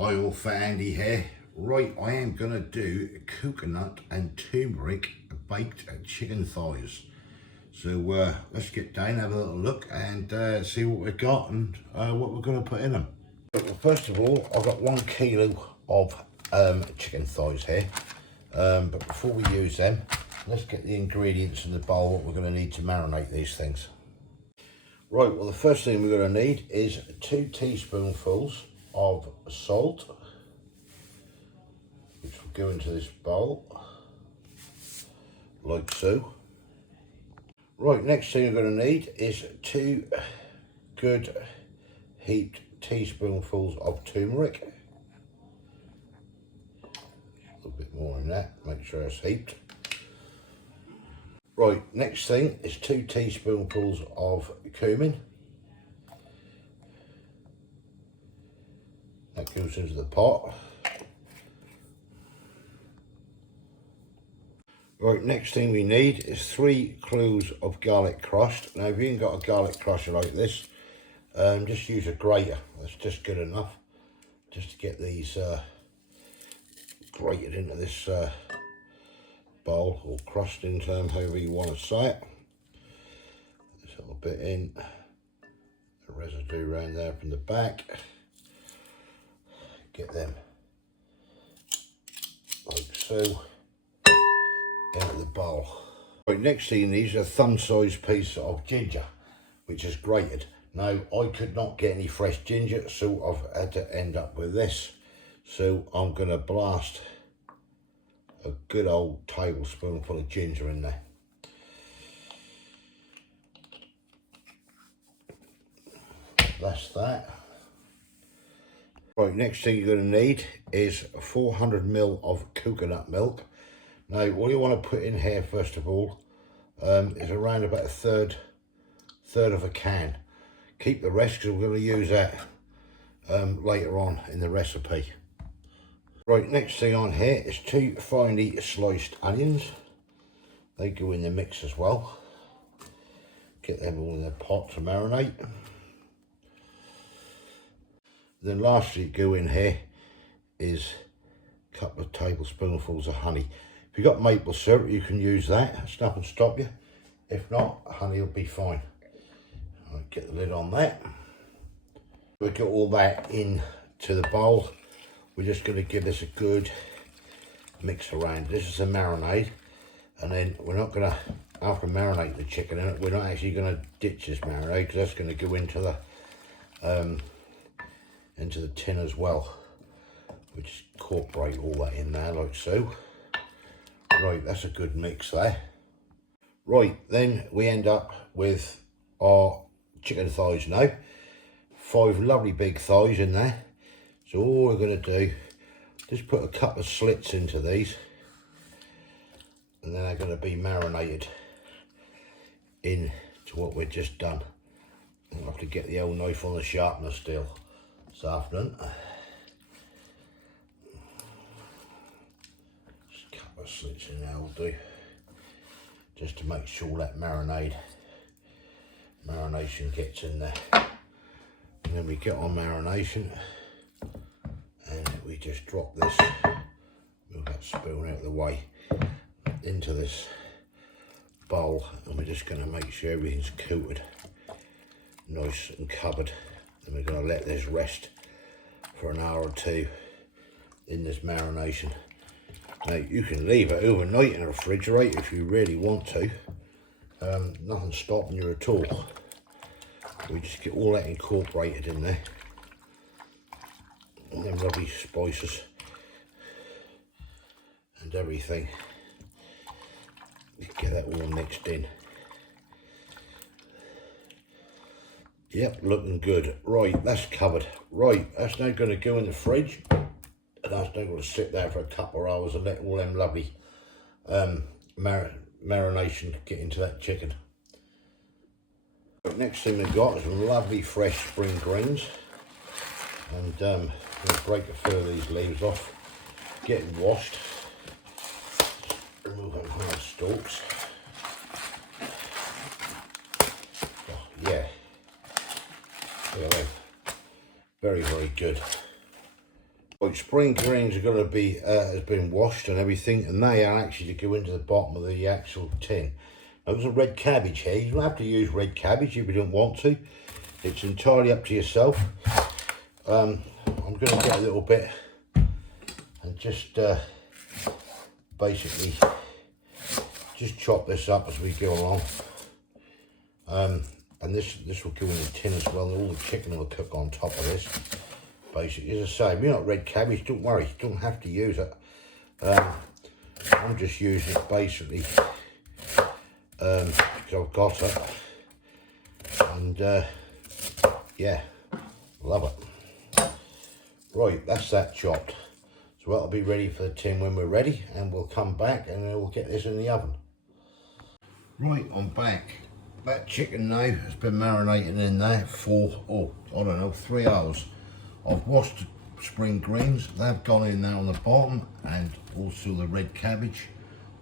Hi all, Fat Andy here. Right, I am going to do coconut and turmeric baked chicken thighs. So let's get down, have a little look and see what we've got and what we're going to put in them. Well, first of all, I've got 1 kilo of chicken thighs here. But before we use them, let's get the ingredients in the bowl, what we're going to need to marinate these things. Right, well the first thing we're going to need is 2 teaspoonfuls of salt, which will go into this bowl, like so. Right, next thing we're going to need is 2 good heaped teaspoonfuls of turmeric. A little bit more than that, make sure it's heaped. Right, next thing is 2 teaspoonfuls of cumin. That goes into the pot. Right, next thing we need is 3 cloves of garlic crushed. Now, if you ain't got a garlic crusher like this, just use a grater. That's just good enough, just to get these grated into this bowl, or crushed into them, however you want to say it. This little bit in, the residue around there from the back. Get them like so into the bowl. Right, next thing is a thumb-sized piece of ginger, which is grated. Now, I could not get any fresh ginger, so I've had to end up with this. So I'm going to blast a good old tablespoonful of ginger in there. That's that. Right, next thing you're going to need is 400 ml of coconut milk. Now, what you want to put in here, first of all, is around about a third of a can. Keep the rest, because we're going to use that later on in the recipe. Right, next thing on here is 2 finely sliced onions. They go in the mix as well. Get them all in the pot to marinate. Then lastly, go in here is a couple of tablespoonfuls of honey. If you've got maple syrup, you can use that. It's nothing to stop you. If not, honey will be fine. I'll get the lid on that. We'll get all that into the bowl. We're just going to give this a good mix around. This is a marinade, and then we're not going to, after marinate the chicken in it, we're not actually going to ditch this marinade, because that's going to go into the tin as well. We just incorporate all that in there like so. Right, that's a good mix there. Right, then we end up with our chicken thighs now. 5 lovely big thighs in there. So all we're going to do, just put a couple of slits into these, and then they're going to be marinated into what we've just done. I'll have to get the old knife on the sharpener still this afternoon. Just a couple of slits in there will do, just to make sure that marination gets in there. And then we get our marination, and we just drop this, move that spoon out of the way, into this bowl, and we're just going to make sure everything's coated nice and covered. Then we're going to let this rest for an hour or 2 in this marination. Now, you can leave it overnight in the refrigerator if you really want to. Nothing's stopping you at all. We just get all that incorporated in there. And them lovely spices and everything. Get that all mixed in. Yep, looking good. Right, that's covered. Right, that's now going to go in the fridge, and that's now going to sit there for a couple of hours and let all them lovely marination get into that chicken. Next thing we've got is some lovely fresh spring greens, and we'll break a few of these leaves off, getting washed, remove them from the stalks. Oh, yeah, look at them, very good. Like spring greens are going to be has been washed and everything, and they are actually to go into the bottom of the actual tin. Now, there's a red cabbage here. You don't have to use red cabbage if you don't want to. It's entirely up to yourself. I'm going to get a little bit and just basically just chop this up as we go along. And this will go in the tin as well, and all the chicken will cook on top of this. Basically, as I say, if you're not red cabbage, don't worry, you don't have to use it. I'm just using it basically because I've got it, and yeah, love it. Right, that's that chopped. So that'll be ready for the tin when we're ready, and we'll come back and we'll get this in the oven. Right, I'm back. That chicken now has been marinating in there for, I don't know, 3 hours. I've washed the spring greens, they've gone in there on the bottom, and also the red cabbage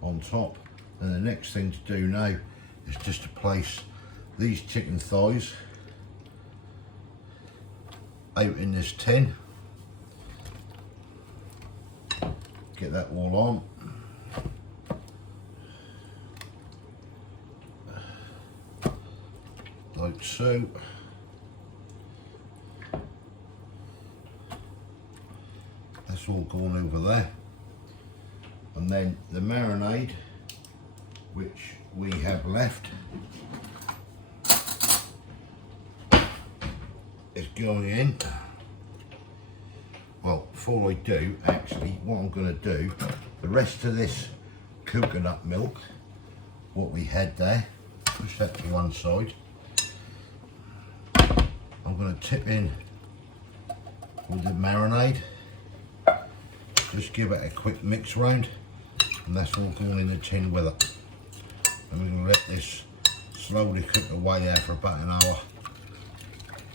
on top. And the next thing to do now is just to place these chicken thighs out in this tin. Get that all on. Like so. That's all gone over there. And then the marinade, which we have left, is going in. Well, before I do, actually, what I'm going to do, the rest of this coconut milk, what we had there, push that to one side. I'm going to tip in with the marinade, just give it a quick mix round, and that's all going in the tin with it. And we're going to let this slowly cook away there for about an hour,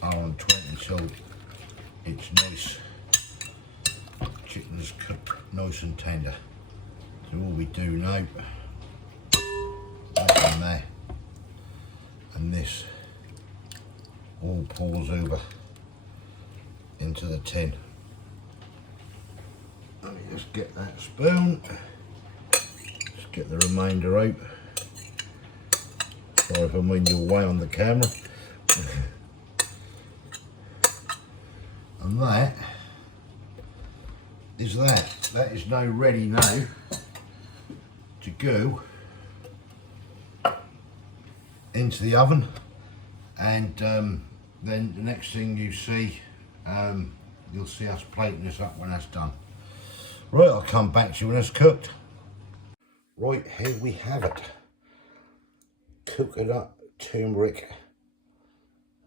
hour and 20, until it's nice. Chicken is cooked nice and tender. So all we do now, that in there, and this all pours over into the tin. Let me just get that spoon, just get the remainder out. Sorry if I mind you away on the camera. And that is that. That is now ready now to go into the oven, and then the next thing you see, you'll see us plating this up when that's done. Right, I'll come back to you when it's cooked. Right, here we have it. Coconut turmeric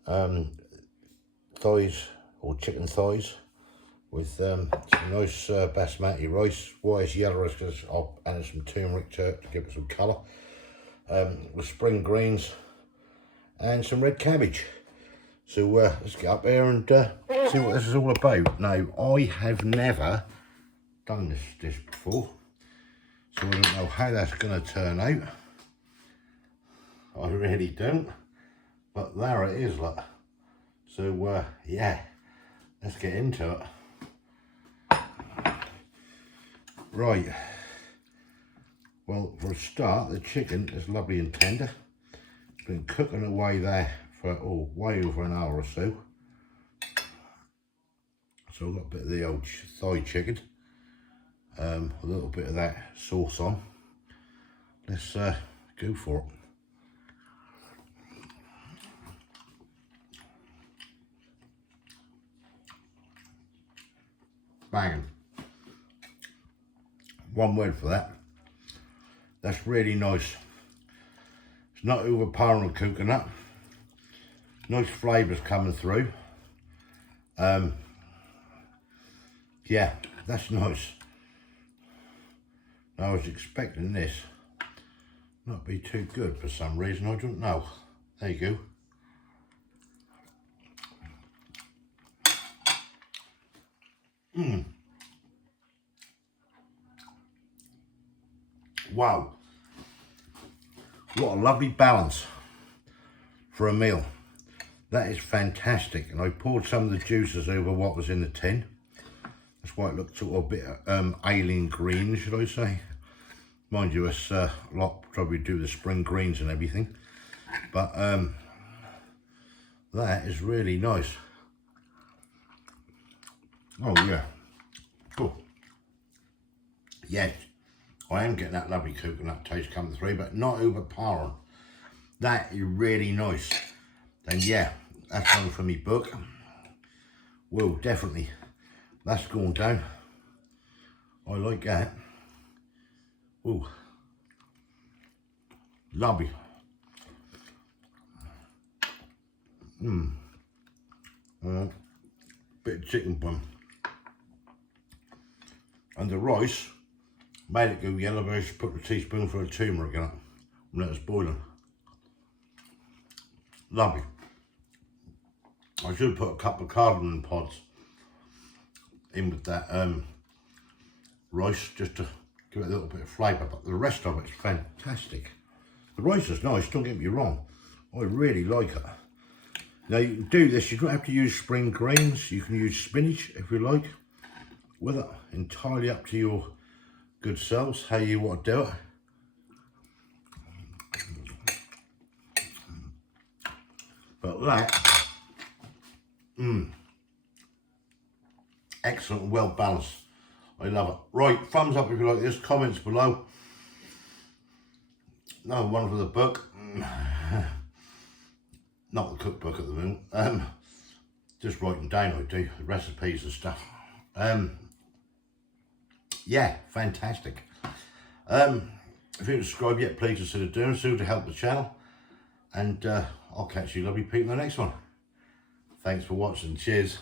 thighs, or chicken thighs, with some nice basmati rice. Why it's yellow is because I'll add some turmeric to it to give it some colour. With spring greens and some red cabbage. So let's get up there and see what this is all about. Now, I have never done this dish before, so I don't know how that's going to turn out. I really don't, but there it is, look. So yeah, let's get into it. Right, well, for a start, the chicken is lovely and tender. It's been cooking away there for way over an hour or so. So I've got a bit of the old thigh chicken, a little bit of that sauce on. Let's go for it. Banging. One word for that. That's really nice. It's not overpowering with coconut. Nice flavours coming through. Yeah, that's nice. I was expecting this not be too good for some reason, I don't know. There you go. Wow, what a lovely balance for a meal. That is fantastic. And I poured some of the juices over what was in the tin. That's why it looks sort of a bit alien green, should I say. Mind you, it's a lot probably do the spring greens and everything. But that is really nice. Oh yeah, cool. Yes, I am getting that lovely coconut taste coming through, but not overpowering. That is really nice. Then yeah, that's one for me book. Well, definitely, that's gone down. I like that. Ooh, lovely. Bit of chicken bun. And the rice made it go yellow, but I just put a teaspoonful of turmeric in it when it was boiling. Lovely. I should have put a couple of cardamom pods in with that rice just to give it a little bit of flavour, but the rest of it's fantastic. The rice is nice, don't get me wrong. I really like it. Now you can do this, you don't have to use spring greens, you can use spinach if you like with it. Entirely up to your good selves how you want to do it. But that, excellent, well balanced. I love it. Right, thumbs up if you like this, comments below. Another one for the book. Not the cookbook at the moment. Just writing down I do, recipes and stuff. Yeah, fantastic. If you haven't subscribed yet, please consider doing so to help the channel. And I'll catch you lovely people in the next one. Thanks for watching. Cheers.